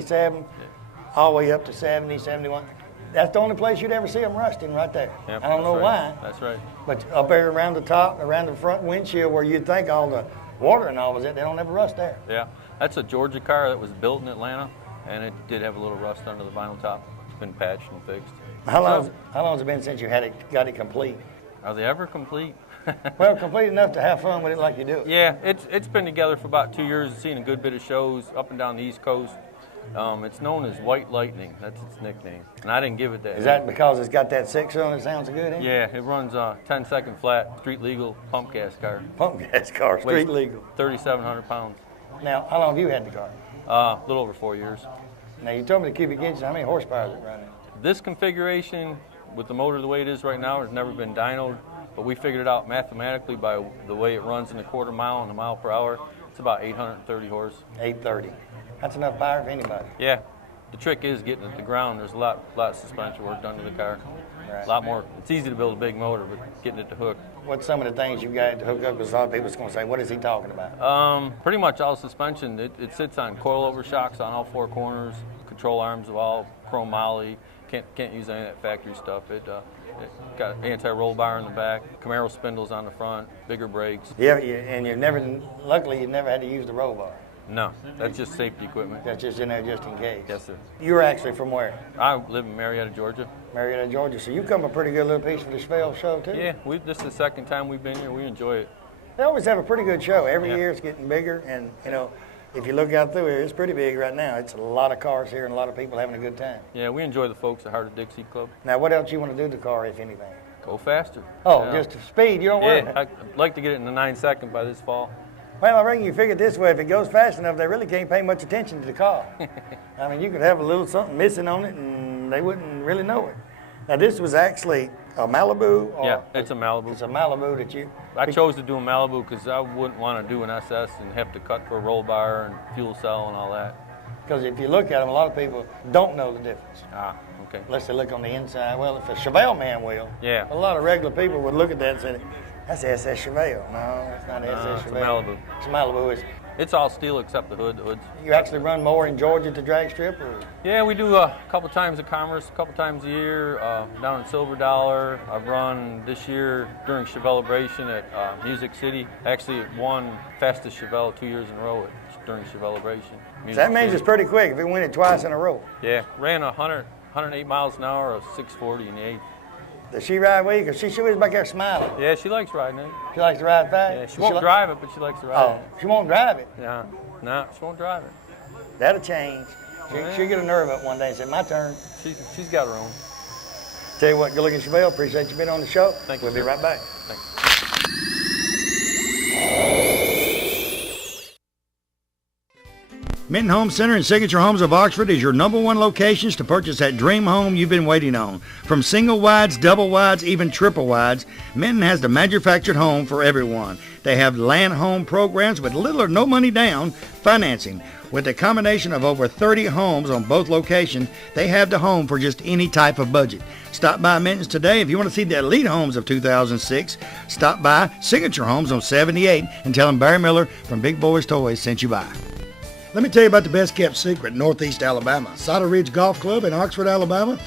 67, all the way up to 70, 71. That's the only place you'd ever see them rusting right there. Yep, I don't know why. That's right. But up there around the top, around the front windshield where you'd think all the water and all was it, they don't ever rust there. Yeah, that's a Georgia car that was built in Atlanta, and it did have a little rust under the vinyl top. It's been patched and fixed. How long has it been since you got it complete? Are they ever complete? Well, complete enough to have fun with it like you do. Yeah, it's been together for about 2 years. It's seen a good bit of shows up and down the East Coast. It's known as White Lightning. That's its nickname. And I didn't give it that. Is that because it's got that 6-cylinder that sounds good in it? Yeah, it runs 10-second flat, street legal pump gas car. Pump gas car, street legal. 3,700 pounds. Now, how long have you had the car? A little over 4 years. Now, you told me the cubic inches. How many horsepower is it running? This configuration, with the motor the way it is right now, has never been dynoed, but we figured it out mathematically by the way it runs in a quarter mile and a mile per hour. It's about 830 horse. 830. That's enough power for anybody. Yeah. The trick is getting it to the ground. There's a lot of suspension work done to the car. Right. A lot more. It's easy to build a big motor, but getting it to hook. What's some of the things you got to hook up? Because a lot of people's going to say, what is he talking about? Pretty much all suspension. It sits on coilover shocks on all four corners. Control arms of all chrome moly. Can't use any of that factory stuff. It got anti-roll bar in the back, Camaro spindles on the front, bigger brakes. Yeah, and luckily you've never had to use the roll bar. No, that's just safety equipment. That's just in there just in case. Yes, sir. You're actually from where? I live in Marietta, Georgia. Marietta, Georgia. So you come a pretty good little piece of the Spell show, too? Yeah, this is the second time we've been here. We enjoy it. They always have a pretty good show. Every year it's getting bigger, and, if you look out through here, it's pretty big right now. It's a lot of cars here and a lot of people having a good time. Yeah, we enjoy the folks at Heart of Dixie Club. Now, what else you want to do to the car, if anything? Go faster. Oh, just speed. You don't worry. Yeah, I'd like to get it in the 9-second by this fall. Well, I reckon you figure this way. If it goes fast enough, they really can't pay much attention to the car. I mean, you could have a little something missing on it, and they wouldn't really know it. Now, this was actually a Malibu? Yeah, it's a Malibu. It's a Malibu that you... I chose to do a Malibu because I wouldn't want to do an SS and have to cut for a roll bar and fuel cell and all that. Because if you look at them, a lot of people don't know the difference. Ah, okay. Unless they look on the inside. Well, if a Chevelle man will, yeah, a lot of regular people would look at that and say, that's SS Chevelle. No, it's not SS Chevelle. It's a Malibu. It's a Malibu. It's all steel except the hood. The hood's... You actually run more in Georgia to drag strip? Or? Yeah, we do a couple times at Commerce, a couple times a year down in Silver Dollar. I've run this year during Chevelebration at Music City. Actually, won fastest Chevelle 2 years in a row during Chevelebration. So that means it's pretty quick if you win it twice in a row. Yeah, ran 108 miles an hour of 640 in the 8th. Does she ride with you? Because she always back there smiling. Yeah, she likes riding it. She likes to ride fast? Yeah, she won't drive it, but she likes to ride it. Oh, she won't drive it? No, she won't drive it. That'll change. She'll get a nerve up one day and say, my turn. She's got her own. Tell you what, good looking Chevelle. Appreciate you being on the show. Thank you. We'll be right back. Thanks. Minton Home Center and Signature Homes of Oxford is your #1 locations to purchase that dream home you've been waiting on. From single wides, double wides, even triple wides, Minton has the manufactured home for everyone. They have land home programs with little or no money down financing. With a combination of over 30 homes on both locations, they have the home for just any type of budget. Stop by Minton's today. If you want to see the elite homes of 2006, stop by Signature Homes on 78 and tell them Barry Miller from Big Boyz Toyz sent you by. Let me tell you about the best kept secret in Northeast Alabama. Cider Ridge Golf Club in Oxford, Alabama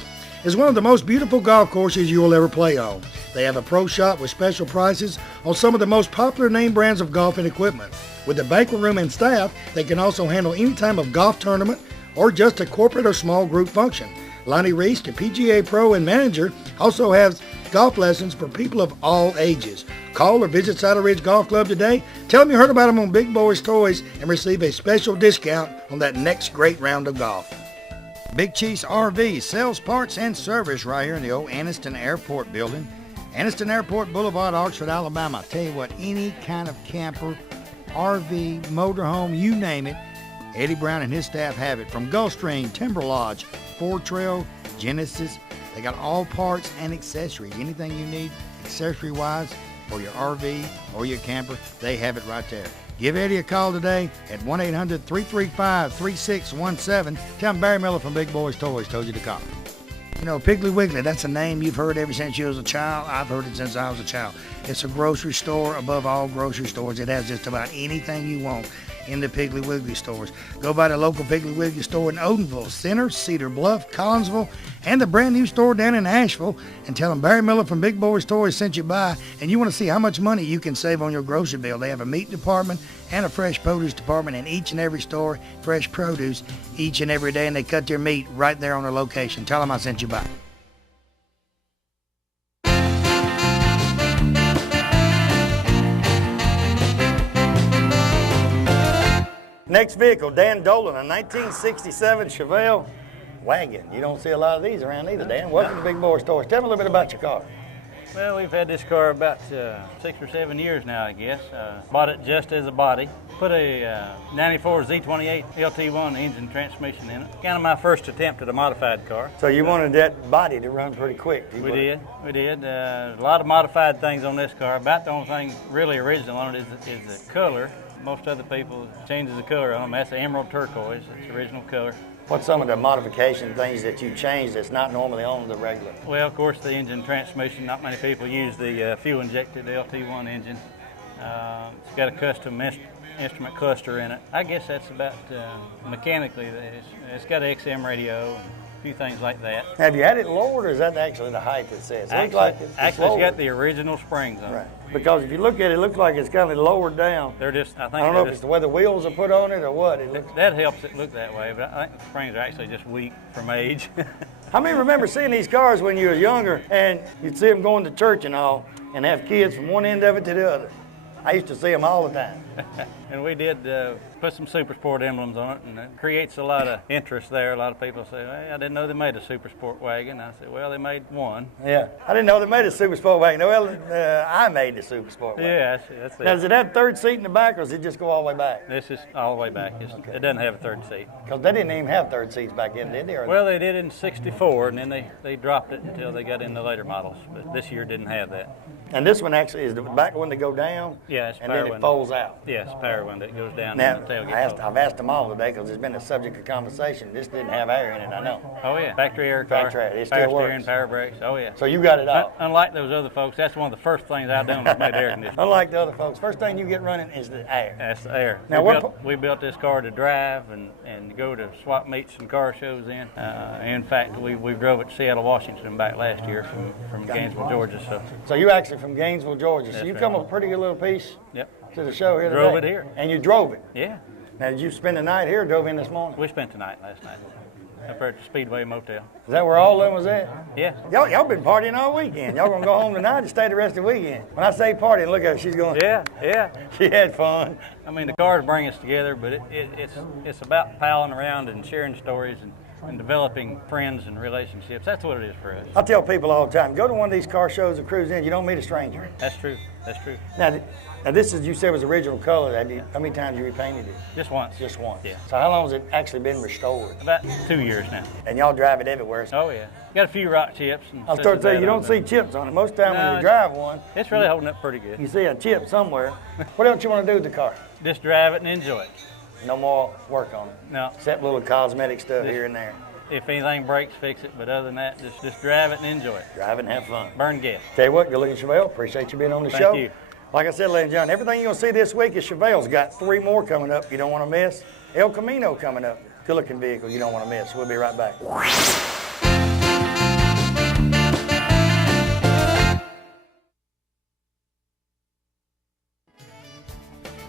is one of the most beautiful golf courses you will ever play on. They have a pro shop with special prices on some of the most popular name brands of golf and equipment. With a banquet room and staff, they can also handle any type of golf tournament or just a corporate or small group function. Lonnie Reese, the PGA Pro and manager, also has golf lessons for people of all ages. Call or visit Cider Ridge Golf Club today. Tell them you heard about them on Big Boyz Toyz and receive a special discount on that next great round of golf. Big Chiefs RV sells parts and service right here in the old Anniston Airport building. Anniston Airport Boulevard, Oxford, Alabama. I tell you what, any kind of camper, RV, motorhome, you name it, Eddie Brown and his staff have it. From Gulfstream, Timber Lodge, Four Trail, Genesis. They got all parts and accessories. Anything you need accessory-wise for your RV or your camper, they have it right there. Give Eddie a call today at 1-800-335-3617. Tell him Barry Miller from Big Boyz Toyz told you to call. You know, Piggly Wiggly, that's a name you've heard ever since you was a child. I've heard it since I was a child. It's a grocery store above all grocery stores. It has just about anything you want. in the Piggly Wiggly stores. Go by the local Piggly Wiggly store in Odenville, Center, Cedar Bluff, Collinsville, and the brand new store down in Asheville, and tell them Barry Miller from Big Boyz Toyz sent you by, and you want to see how much money you can save on your grocery bill. They have a meat department and a fresh produce department in each and every store, fresh produce each and every day, and they cut their meat right there on their location. Tell them I sent you by. Next vehicle, Dan Dolan, a 1967 Chevelle wagon. You don't see a lot of these around either, Dan. Welcome to Big Boyz Toyz. Tell me a little bit about your car. Well, we've had this car about 6 or 7 years now, I guess. Bought it just as a body. Put a 94 Z28 LT1 engine transmission in it. Kind of my first attempt at a modified car. So you wanted that body to run pretty quick. We did. A lot of modified things on this car. About the only thing really original on it is the color. Most other people changes the color on them. That's the emerald turquoise. It's the original color. What's some of the modification things that you changed that's not normally on the regular? Well, of course, the engine transmission. Not many people use the fuel-injected LT1 engine. It's got a custom instrument cluster in it. I guess that's about mechanically. It's got an XM radio and a few things like that. Have you had it lowered, or is that actually the height it says? Actually, it's got the original springs on it. Because if you look at it, it looks like it's kind of lowered down. They're just, I don't know if it's the way the wheels are put on it or what. That helps it look that way, but I think the springs are actually just weak from age. How many remember seeing these cars when you were younger and you'd see them going to church and all and have kids from one end of it to the other? I used to see them all the time. And we did put some Super Sport emblems on it, and it creates a lot of interest there. A lot of people say, hey, I didn't know they made a Super Sport wagon. I said, well, they made one. Yeah, I didn't know they made a Super Sport wagon. Well, I made the Super Sport wagon. Yeah, that's it. Now, does it have third seat in the back, or does it just go all the way back? This is all the way back. It doesn't have a third seat. Because they didn't even have third seats back then, did they? Well, they did in '64, and then they dropped it until they got in the later models. But this year didn't have that. And this one actually is the back one to go down, yeah, it's and then it folds out. Yeah, it's a power window. It goes down now, and the tailgate. I've asked them all today because it's been a subject of conversation. This didn't have air in it, I know. Oh, yeah. Factory air car. Factory air. It still power works. steering, power brakes. Oh, yeah. So you got it all. Unlike those other folks, that's one of the first things I've done was made air conditioning. Unlike the other folks, first thing you get running is the air. That's the air. Now, we built this car to drive and go to swap meets and car shows in. In fact, we drove it to Seattle, Washington back last year from Gainesville, Georgia. So you actually from Gainesville, Georgia. So That's you right. come a pretty good little piece Yep. to the show here today. Drove it here. And you drove it. Yeah. Now, did you spend the night here or drove in this morning? We spent the night last night up there at the Speedway Motel. Is that where all of them was at? Yeah. Y'all been partying all weekend. Y'all gonna go home tonight and stay the rest of the weekend. When I say partying, look at her, she's going. Yeah. She had fun. I mean, the cars bring us together, but it's about palling around and sharing stories and developing friends and relationships. That's what it is for us. I tell people all the time, go to one of these car shows and cruise in, you don't meet a stranger. That's true. Now this is, you said was original color. How many times you repainted it? Just once. Just once. Yeah. So how long has it actually been restored? About 2 years now. And y'all drive it everywhere. Oh, yeah. Got a few rock chips. I was starting to say, you don't see chips on it. Most of the time when you drive one, it's really holding up pretty good. you see a chip somewhere. What else you want to do with the car? Just drive it and enjoy it. No more work on it. No. Except little cosmetic stuff here and there. If anything breaks, fix it. But other than that, just drive it and enjoy it. Drive it and have fun. Burn gas. Tell you what, good looking Chevelle. Appreciate you being on the show. Thank you. Like I said, ladies and gentlemen, everything you're going to see this week is Chevelle's. Got 3 more coming up you don't want to miss. El Camino coming up. Good looking vehicle you don't want to miss. We'll be right back.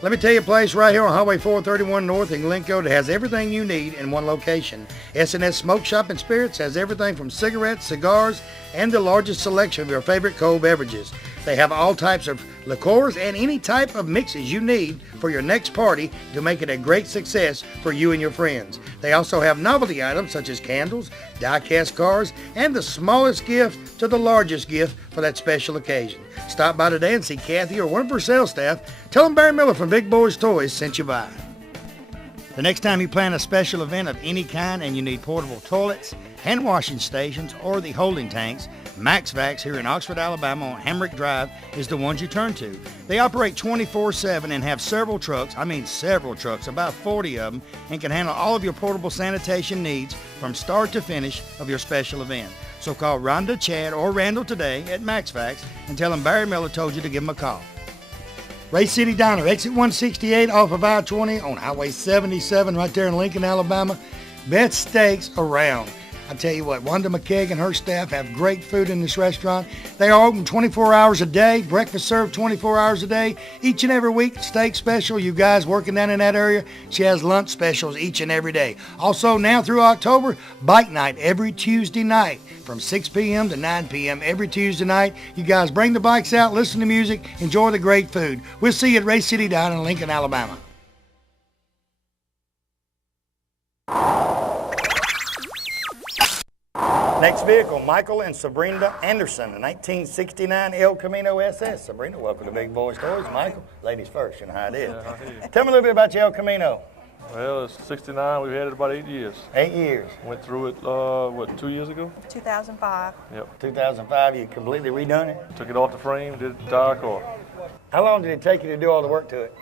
Let me tell you a place right here on Highway 431 North in Glencoe that has everything you need in one location. S&S Smoke Shop and Spirits has everything from cigarettes, cigars, and the largest selection of your favorite cold beverages. They have all types of liqueurs and any type of mixes you need for your next party to make it a great success for you and your friends. They also have novelty items such as candles, die-cast cars, and the smallest gift to the largest gift for that special occasion. Stop by today and see Kathy or one of her sales staff. Tell them Barry Miller from Big Boyz Toyz sent you by. The next time you plan a special event of any kind and you need portable toilets, hand washing stations, or the holding tanks, MaxVax here in Oxford, Alabama on Hamrick Drive is the ones you turn to. They operate 24/7 and have several trucks, about 40 of them, and can handle all of your portable sanitation needs from start to finish of your special event. So call Rhonda, Chad, or Randall today at MaxVax and tell them Barry Miller told you to give them a call. Ray City Diner, exit 168 off of I-20 on Highway 77 right there in Lincoln, Alabama. Best steaks around. I tell you what, Wanda McKeag and her staff have great food in this restaurant. They are open 24 hours a day, breakfast served 24 hours a day. Each and every week, steak special. You guys working down in that area, she has lunch specials each and every day. Also, now through October, bike night every Tuesday night from 6 p.m. to 9 p.m. every Tuesday night. You guys bring the bikes out, listen to music, enjoy the great food. We'll see you at Ray City Diner in Lincoln, Alabama. Next vehicle, Michael and Sabrina Anderson, a 1969 El Camino SS. Sabrina, welcome to Big Boyz Toys. Michael, ladies first, you know how it is. Yeah, Tell me a little bit about your El Camino. well, it's 69. We've had it about 8 years. 8 years. Went through it, 2 years ago? 2005. Yep. 2005, you completely redone it? Took it off the frame, did the entire car. How long did it take you to do all the work to it?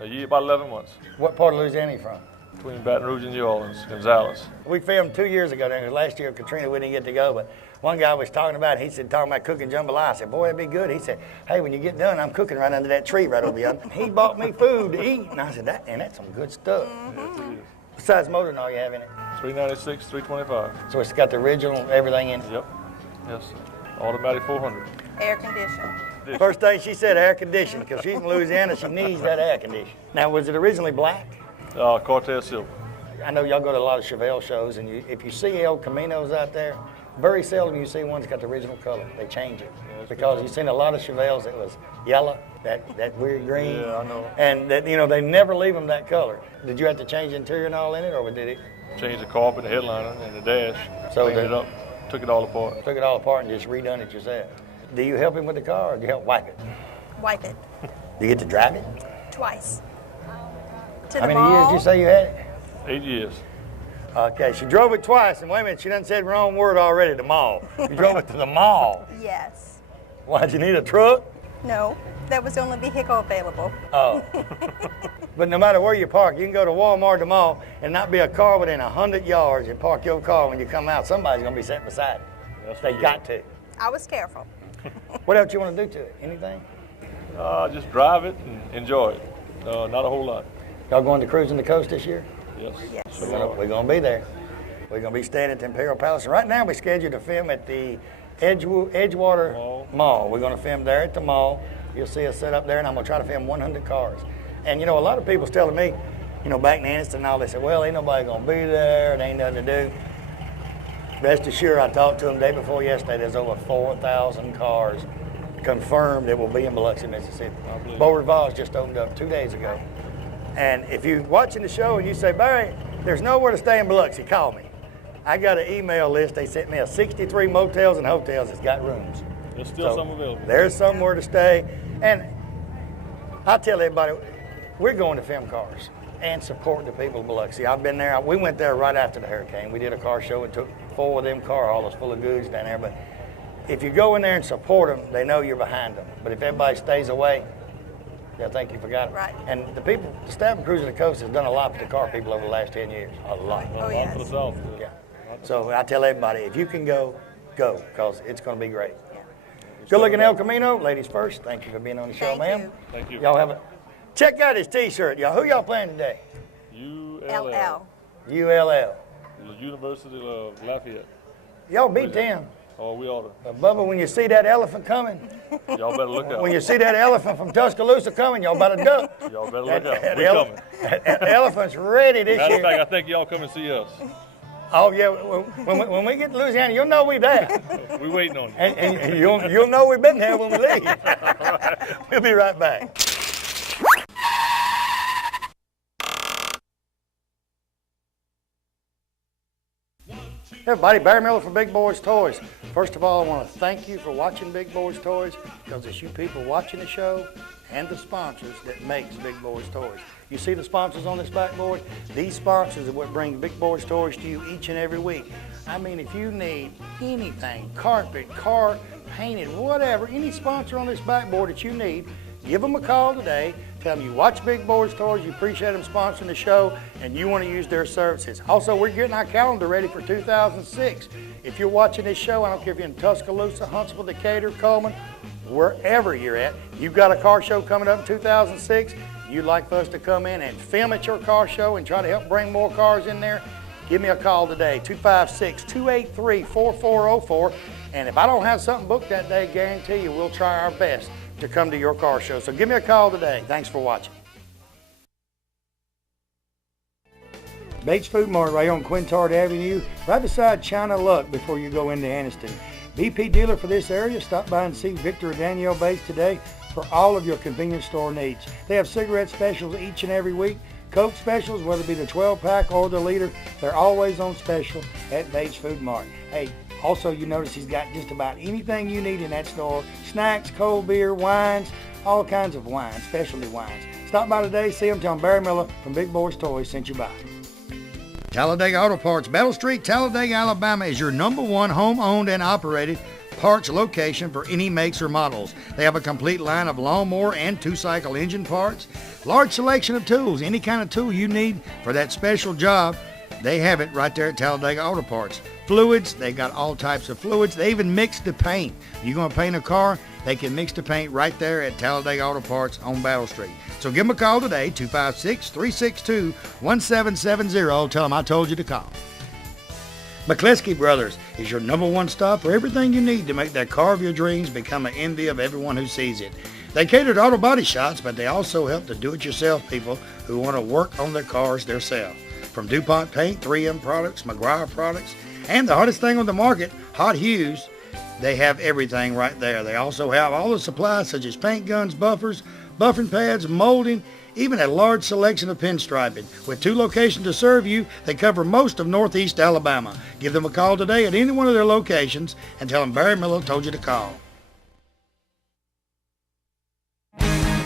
A year, about 11 months. What part of Louisiana are you from? Between Baton Rouge and New Orleans, Gonzales. We filmed 2 years ago there, 'cause last year Katrina we didn't get to go, but one guy was talking about cooking jambalaya. I said, boy, that'd be good. He said, hey, when you get done, I'm cooking right under that tree right over yonder. He bought me food to eat, and I said, that's some good stuff. Yes, it is. Besides motor and all you have in it. 396, 325. So it's got the original everything in it. Yep. Yes, sir. Automatic 400. Air conditioned. First thing she said, air conditioning, because she's in Louisiana, she needs that air conditioning. Now, was it originally black? Cortez Silver. I know y'all go to a lot of Chevelle shows, and if you see El Caminos out there, very seldom you see one that's got the original color. They change it. Because you've seen a lot of Chevelles that was yellow, that weird green. Yeah, I know. And that, they never leave them that color. Did you have to change the interior and all in it, or did it? Changed the carpet, the headliner, and the dash. So Cleaned it up, took it all apart. Took it all apart and just redone it yourself. Do you help him with the car, or do you help wipe it? Wipe it. Do you get to drive it? Twice. To How the many mall. years did you say you had it? 8 years. Okay, she drove it twice, and wait a minute, she done said the wrong word already, the mall. You drove it to the mall. Yes. Why'd you need a truck? No, that was the only vehicle available. Oh. But no matter where you park, you can go to Walmart, the mall, and not be a car within 100 yards and park your car. When you come out, somebody's going to be sitting beside it. That's They what got to. I was careful. What else you want to do to it? Anything? Just drive it and enjoy it. Not a whole lot. Y'all going to Cruising the Coast this year? Yes. Yes. Sure. We're going to be there. We're going to be staying at the Imperial Palace. Right now, we're scheduled to film at the Edgewater Mall. We're going to film there at the mall. You'll see us set up there, and I'm going to try to film 100 cars. And, a lot of people's telling me, back in Anniston and all, they said, well, ain't nobody going to be there. It ain't nothing to do. Rest assured, I talked to them the day before yesterday. There's over 4,000 cars confirmed that will be in Biloxi, Mississippi. Beau Rivage just opened up 2 days ago. And if you're watching the show and you say, Barry, there's nowhere to stay in Biloxi, call me. I got an email list. They sent me a 63 motels and hotels that's got rooms. There's still some available. There's somewhere to stay. And I tell everybody, we're going to film cars and support the people of Biloxi. I've been there. We went there right after the hurricane. We did a car show and took 4 of them car haulers full of goods down there. But if you go in there and support them, they know you're behind them. But if everybody stays away, they'll think you forgot them. Right. And the staff of Cruising the Coast has done a lot for the car people over the last 10 years. A lot. Oh, A lot yes. for the South. Yeah. So I tell everybody, if you can go, because it's going to be great. Yeah. Good looking El Camino. Ladies first, thank you for being on the show, Thank ma'am. you. Thank you. Y'all have a, check out his t-shirt, y'all. Who y'all playing today? ULL. LL. ULL. The University of Lafayette. Y'all beat them. Oh, we ought Bubba, when you see that elephant coming, to. Y'all better look out. when you see that elephant from Tuscaloosa coming, y'all better duck. Y'all better look out. That We coming. that elephant's ready this Matter of year. fact, I think y'all come and see us. Oh, yeah, when we get to Louisiana, you'll know we're there. We waiting on you. And you'll know we've been there when we leave. We'll be right back. Hey everybody, Barry Miller from Big Boyz Toys. First of all, I want to thank you for watching Big Boyz Toys, because it's you people watching the show and the sponsors that makes Big Boyz Toys. You see the sponsors on this backboard? These sponsors are what bring Big Boyz Toys to you each and every week. I mean, if you need anything, carpet, car, painted, whatever, any sponsor on this backboard that you need, give them a call today. Tell them you watch Big Boyz Toys, you appreciate them sponsoring the show, and you want to use their services. Also, we're getting our calendar ready for 2006. If you're watching this show, I don't care if you're in Tuscaloosa, Huntsville, Decatur, Coleman, wherever you're at. You've got a car show coming up in 2006. You'd like for us to come in and film at your car show and try to help bring more cars in there? Give me a call today, 256-283-4404. And if I don't have something booked that day, guarantee you we'll try our best to come to your car show. So give me a call today. Thanks for watching. Bates Food Mart right on Quintard Avenue, right beside China Luck before you go into Anniston. BP dealer for this area. Stop by and see Victor or Danielle Bates today for all of your convenience store needs. They have cigarette specials each and every week. Coke specials, whether it be the 12-pack or the liter, they're always on special at Bates Food Mart. Hey, also you notice he's got just about anything you need in that store. Snacks, cold beer, wines, all kinds of wines, specialty wines. Stop by today, see him, tell him Barry Miller from Big Boyz Toyz sent you by. Talladega Auto Parts, Battle Street, Talladega, Alabama is your #1 home-owned and operated parts location for any makes or models. They have a complete line of lawnmower and two-cycle engine parts, large selection of tools, any kind of tool you need for that special job. They have it right there at Talladega Auto Parts. Fluids, they got all types of fluids. They even mix the paint. You're going to paint a car, they can mix the paint right there at Talladega Auto Parts on Battle Street. So give them a call today, 256-362-1770. Tell them I told you to call. McCleskey Brothers is your #1 stop for everything you need to make that car of your dreams become an envy of everyone who sees it. They cater to auto body shops, but they also help the do-it-yourself people who want to work on their cars themselves. From DuPont Paint, 3M products, McGuire products, and the hottest thing on the market, Hot Hues, they have everything right there. They also have all the supplies such as paint guns, buffers, buffing pads, molding, even a large selection of pinstriping. With 2 locations to serve you, they cover most of Northeast Alabama. Give them a call today at any one of their locations and tell them Barry Miller told you to call.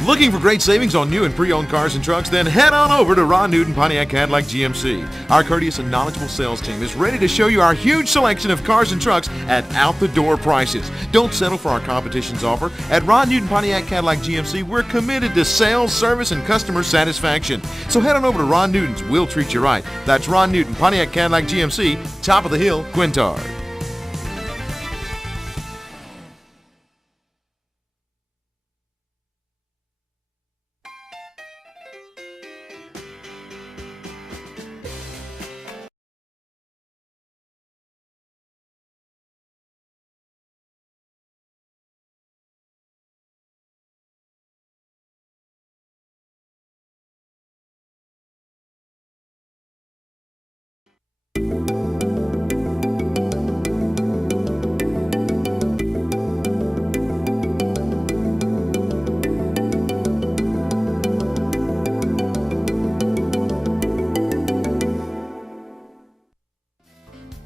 Looking for great savings on new and pre-owned cars and trucks? Then head on over to Ron Newton Pontiac Cadillac GMC. Our courteous and knowledgeable sales team is ready to show you our huge selection of cars and trucks at out-the-door prices. Don't settle for our competition's offer. At Ron Newton Pontiac Cadillac GMC, we're committed to sales, service, and customer satisfaction. So head on over to Ron Newton's. We'll treat you right. That's Ron Newton Pontiac Cadillac GMC, top of the hill, Quintard.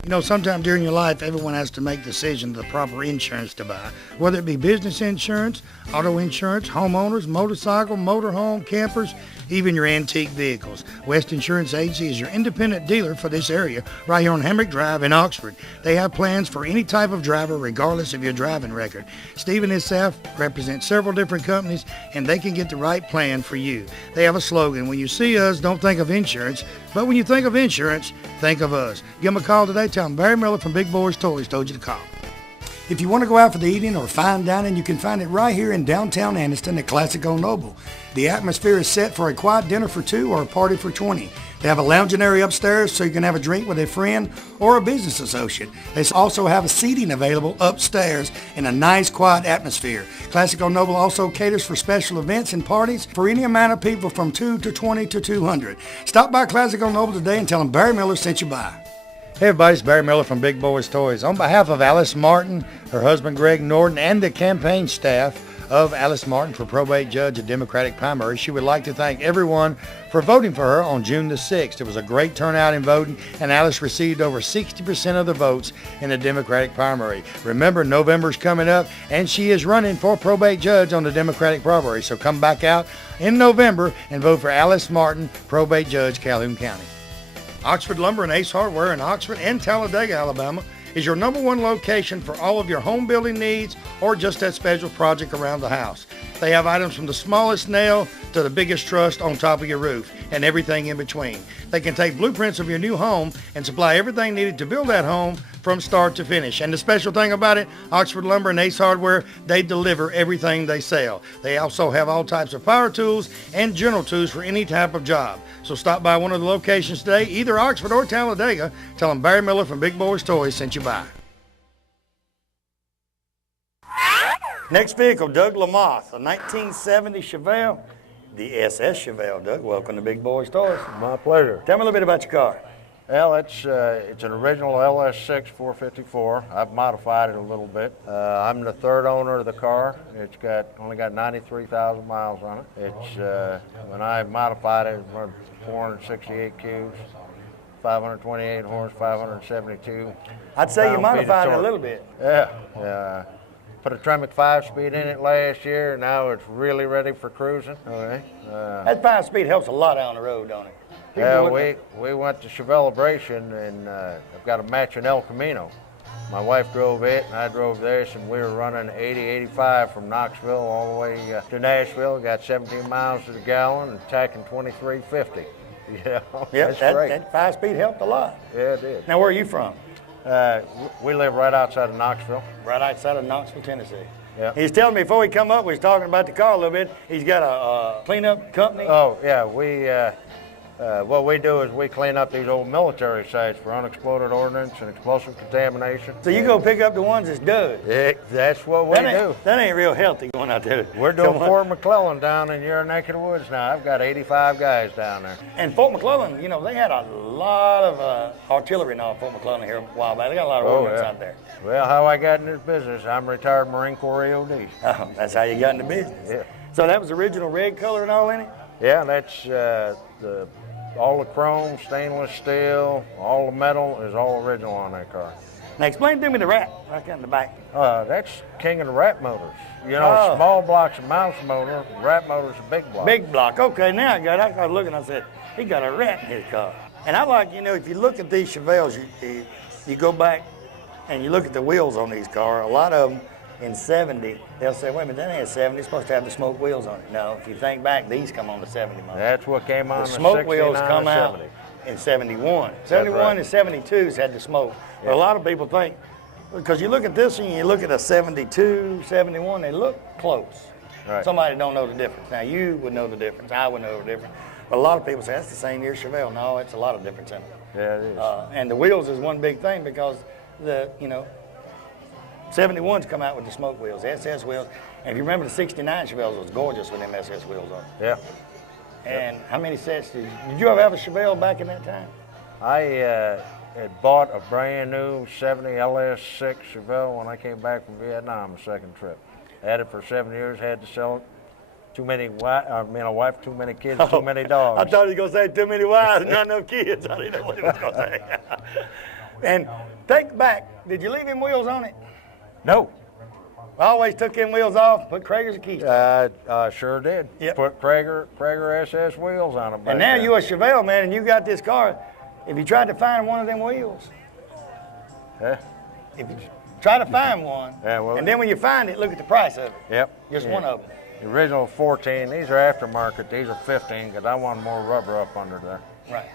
You know, sometime during your life, everyone has to make decisions of the proper insurance to buy, whether it be business insurance, auto insurance, homeowners, motorcycle, motorhome, campers, even your antique vehicles. West Insurance Agency is your independent dealer for this area right here on Hamrick Drive in Oxford. They have plans for any type of driver regardless of your driving record. Steve and his staff represent several different companies and they can get the right plan for you. They have a slogan, when you see us, don't think of insurance, but when you think of insurance, think of us. Give them a call today. Tell them Barry Miller from Big Boyz Toyz told you to call. If you want to go out for the evening or fine dining, you can find it right here in downtown Anniston at Classic Old Noble. The atmosphere is set for a quiet dinner for 2 or a party for 20. They have a lounging area upstairs so you can have a drink with a friend or a business associate. They also have a seating available upstairs in a nice quiet atmosphere. Classic Old Noble also caters for special events and parties for any amount of people from 2 to 20 to 200. Stop by Classic Old Noble today and tell them Barry Miller sent you by. Hey everybody, it's Barry Miller from Big Boyz Toyz. On behalf of Alice Martin, her husband Greg Norton, and the campaign staff of Alice Martin for probate judge at Democratic primary, she would like to thank everyone for voting for her on June the 6th. It was a great turnout in voting, and Alice received over 60% of the votes in the Democratic primary. Remember, November's coming up, and she is running for probate judge on the Democratic primary. So come back out in November and vote for Alice Martin, probate judge, Calhoun County. Oxford Lumber and Ace Hardware in Oxford and Talladega, Alabama is your #1 location for all of your home building needs or just that special project around the house. They have items from the smallest nail to the biggest truss on top of your roof and everything in between. They can take blueprints of your new home and supply everything needed to build that home from start to finish. And the special thing about it, Oxford Lumber and Ace Hardware, they deliver everything they sell. They also have all types of power tools and general tools for any type of job. So stop by one of the locations today, either Oxford or Talladega. Tell them Barry Miller from Big Boyz Toys sent you by. Next vehicle, Doug Lamoth, a 1970 Chevelle, the SS Chevelle. Doug, welcome to Big Boyz Toys. My pleasure. Tell me a little bit about your car. Well, it's an original LS6 454. I've modified it a little bit. I'm the third owner of the car. It's only got 93,000 miles on it. It's when I modified it, it was 468 cubes, 528 horse, 572. I'd say you pound-feet of modified it a torque. little bit. Yeah. Put a Tremec 5-speed in it last year. Now it's really ready for cruising. Okay. That 5-speed helps a lot out on the road, don't it? Yeah, we went to Chevelebration, and I've got a matching El Camino. My wife drove it, and I drove this, and we were running 80, 85 from Knoxville all the way to Nashville. Got 17 miles to the gallon and tacking 23.50. Yeah, Yep, that 5-speed helped a lot. Yeah, it did. Now, where are you from? We live right outside of Knoxville. Right outside of Knoxville, Tennessee. Yeah. He's telling me before we come up, we was talking about the car a little bit. He's got a cleanup company. Oh, yeah, what we do is we clean up these old military sites for unexploded ordnance and explosive contamination. So you go pick up the ones that's done. That's what we do. That ain't real healthy going out there. We're doing Fort McClellan down in your neck of the woods now. I've got 85 guys down there. And Fort McClellan, you know, they had a lot of artillery now at Fort McClellan here a while back. They got a lot of ordnance out there. Well, how I got in this business, I'm retired Marine Corps EOD. Oh, that's how you got in the business. Yeah. So that was original red color and all in it? Yeah, that's all the chrome, stainless steel, all the metal is all original on that car. Now explain to me the wrap right there in the back. That's king of the wrap motors. You know, small block's a mouse motor, wrap motor's a big block. Big block. Okay, now I got it. I was looking, I said, he got a rat in his car. And I like, you know, if you look at these Chevelles, you go back and you look at the wheels on these cars, a lot of them in 70, they'll say, wait a minute, that ain't 70, it's supposed to have the smoke wheels on it. No, if you think back, these come on the 70 model. That's what came on the the smoke wheels come 70. out in 71. 71 right. and 72s had the smoke. Yeah. But a lot of people think, because you look at this and you look at a 72, 71, they look close. Right. Somebody don't know the difference. Now you would know the difference, I would know the difference. But a lot of people say, that's the same year Chevelle. No, it's a lot of difference in it. Yeah, it is. And the wheels is one big thing because 71's come out with the smoke wheels, SS wheels. And if you remember the 69 Chevelles was gorgeous with them SS wheels on it. Yeah. And how many sets did you ever have a Chevelle back in that time? I had bought a brand new 70 LS6 Chevelle when I came back from Vietnam the second trip. Had it for 7 years, had to sell it. A wife, too many kids, too many dogs. I thought he was going to say too many wives and not enough kids. I didn't know what he was going to say. And think back, did you leave him wheels on it? No. I always took them wheels off, put Krager's and keys. Sure did. Yep. Put Krager SS wheels on them. And now you a Chevelle man and you got this car. If you tried to find one of them wheels, if you try to find one, and then when you find it, look at the price of it. Yep. Just one of them. The original 14, these are aftermarket, these are 15 because I want more rubber up under there. Right.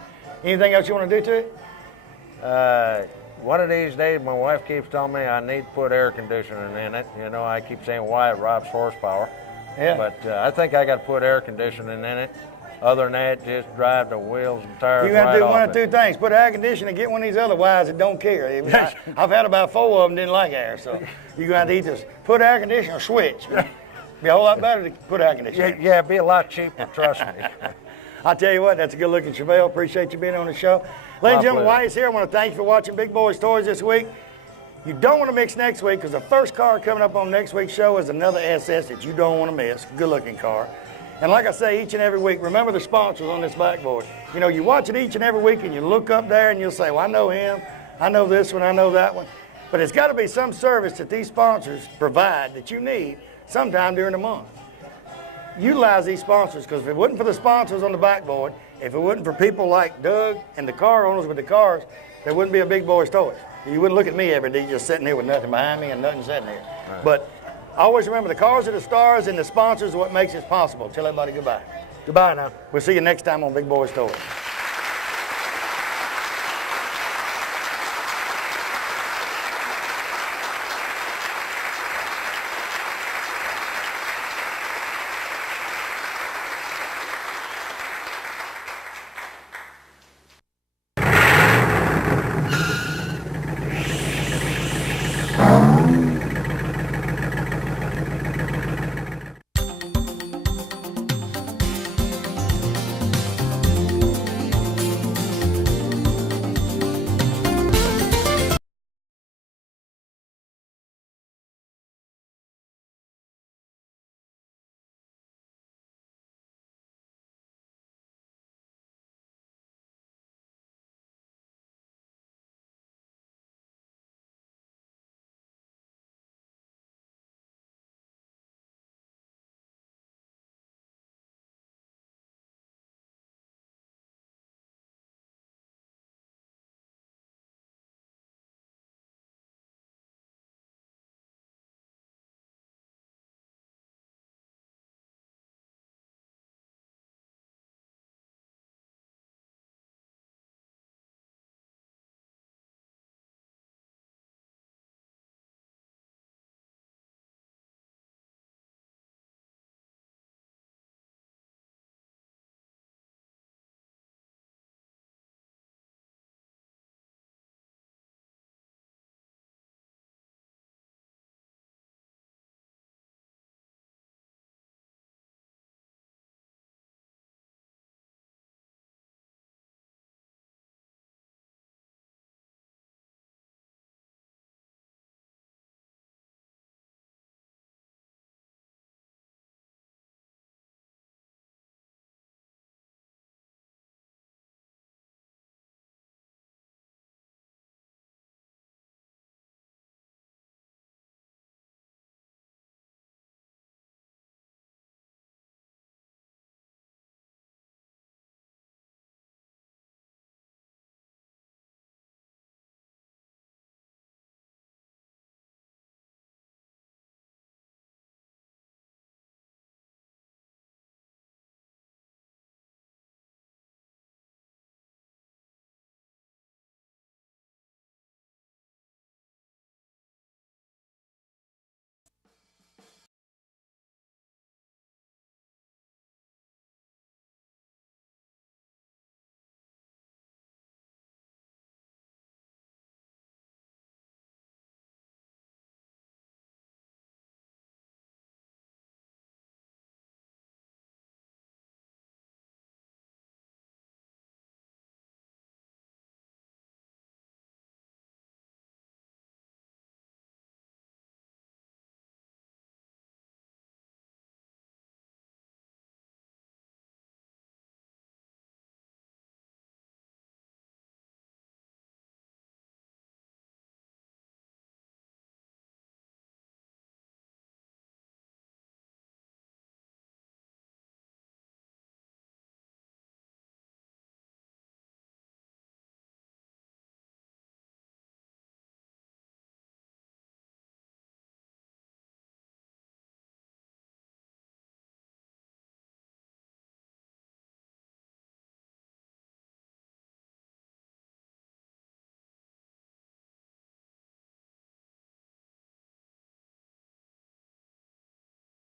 Anything else you want to do to it? One of these days, my wife keeps telling me I need to put air conditioning in it. You know, I keep saying why it robs horsepower. Yeah. But I think I got to put air conditioning in it. Other than that, just drive the wheels and tires You got to right do off one of it. two things. Put air conditioning and get one of these other wives that don't care. I've had about 4 of them didn't like air, so you're going to have to either put air conditioning or switch. Be a whole lot better to put air conditioning. Yeah, it'd be a lot cheaper, trust me. I'll tell you what, that's a good-looking Chevelle. Appreciate you being on the show. Ladies and gentlemen, while he's here, I want to thank you for watching Big Boyz Toys this week. You don't want to mix next week because the first car coming up on next week's show is another SS that you don't want to miss. Good-looking car. And like I say, each and every week, remember the sponsors on this backboard. You know, you watch it each and every week and you look up there and you'll say, well, I know him, I know this one, I know that one. But it's got to be some service that these sponsors provide that you need sometime during the month. Utilize these sponsors, because if it wasn't for the sponsors on the backboard, if it wasn't for people like Doug and the car owners with the cars, there wouldn't be a Big Boyz Toys. You wouldn't look at me every day just sitting here with nothing behind me and nothing sitting here. Right. But always remember, the cars are the stars and the sponsors are what makes it possible. Tell everybody goodbye. Goodbye now. We'll see you next time on Big Boyz Toys.